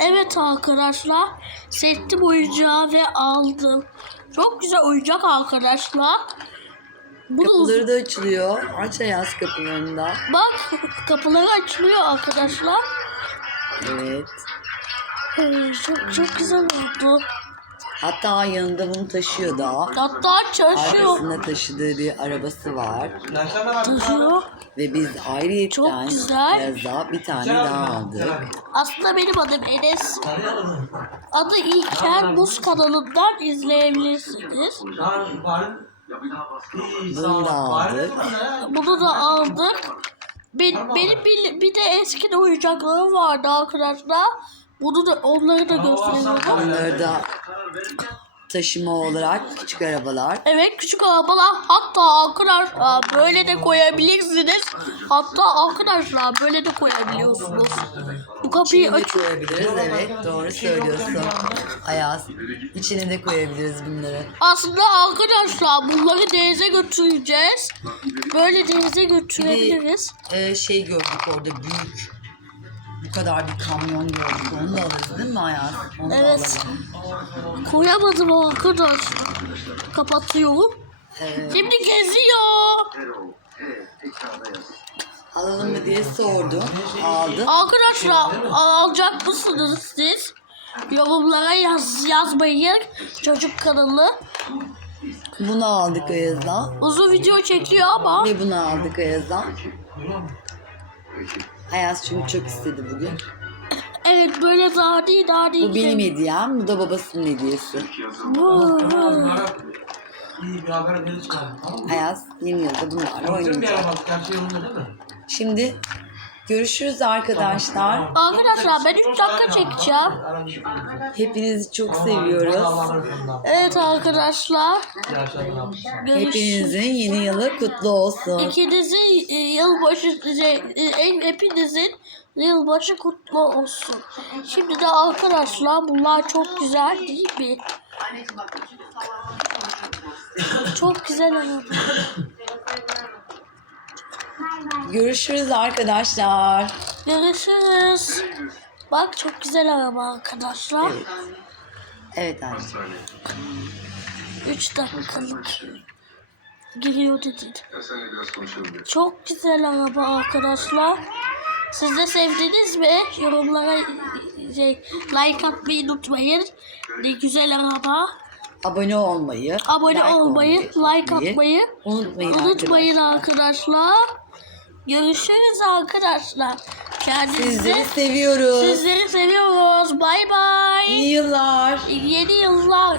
Evet arkadaşlar. Settim oyuncağı ve aldım. Çok güzel oyuncak arkadaşlar. Bunu Kapıları da açılıyor. Aç Ayaz kapılarını da. Bak kapıları açılıyor arkadaşlar. Evet. Ee, Çok çok güzel oldu. Hatta yanında bunu taşıyor da. Hatta çalışıyor. Arkasında taşıdığı bir arabası var. Taşıyor. Ve biz ayrıyetten Çok güzel. Ayaz'a bir tane daha aldık. Aslında benim adım Enes. Adı İlker Buz kanalından izleyebilirsiniz. Bunu da aldık. Bunu da aldık. Ben, benim bir, bir de eski de oyuncaklarım vardı arkadaşlar. Bunu da onları da gösteriyorum. Bunları da taşıma olarak küçük arabalar. Evet küçük arabalar hatta arkadaşlar böyle de koyabilirsiniz. Hatta arkadaşlar böyle de koyabiliyorsunuz. Bu kapıyı aç. koyabiliriz. Evet doğru söylüyorsun. Ayaz. İçine de koyabiliriz bunları. Aslında arkadaşlar bunları denize götüreceğiz. Böyle denize götürebiliriz. Ee, şey gördük orada büyük. Bu kadar bir kamyon gördük. Onu da alırız değil mi Ayaz? Onu Evet. da alalım. Koyamadım arkadaşlar. Kapatıyorum. Evet. Şimdi geziyor. Alalım mı diye sordum. Aldı. Arkadaşlar alacak mısınız siz? Yorumlara yaz, yazmayın. Çocuk kanalı. Bunu aldık Ayaz'a. Uzun video çekiyor ama Ve bunu aldık Ayaz'a. Ayaz çünkü çok istedi bugün. evet böyle daha değil daha değil. Bu benim hediyem. Bu da babasının hediyesi. Bu- bu. İyi bir haber? Ayaz yeni yılda bunlarla Yoksa bir oynayacak. ara bak. Her şey yolunda değil mi? Şimdi görüşürüz arkadaşlar. Arkadaşlar ben 3 dakika çekeceğim. Hepinizi çok seviyoruz. Evet arkadaşlar. Görüş. Hepinizin yeni yılı kutlu olsun. İkinizin e, yılbaşı şey, e, en hepinizin yılbaşı kutlu olsun. Şimdi de arkadaşlar bunlar çok güzel değil mi? Çok güzel oldu. Görüşürüz arkadaşlar. Görüşürüz. Bak çok güzel araba arkadaşlar. Evet. Evet anne. 3 dakikalık giriyor dedi. Çok güzel araba arkadaşlar. Siz de sevdiniz mi? Yorumlara şey, like atmayı unutmayın. Ne güzel araba. Abone olmayı, Abone like olmayı, like atmayı unutmayın, unutmayın arkadaşlar. arkadaşlar. Görüşürüz arkadaşlar. Kendinize Sizleri seviyoruz. sizleri seviyoruz. Bay bay. İyi yıllar. Yeni yıllar.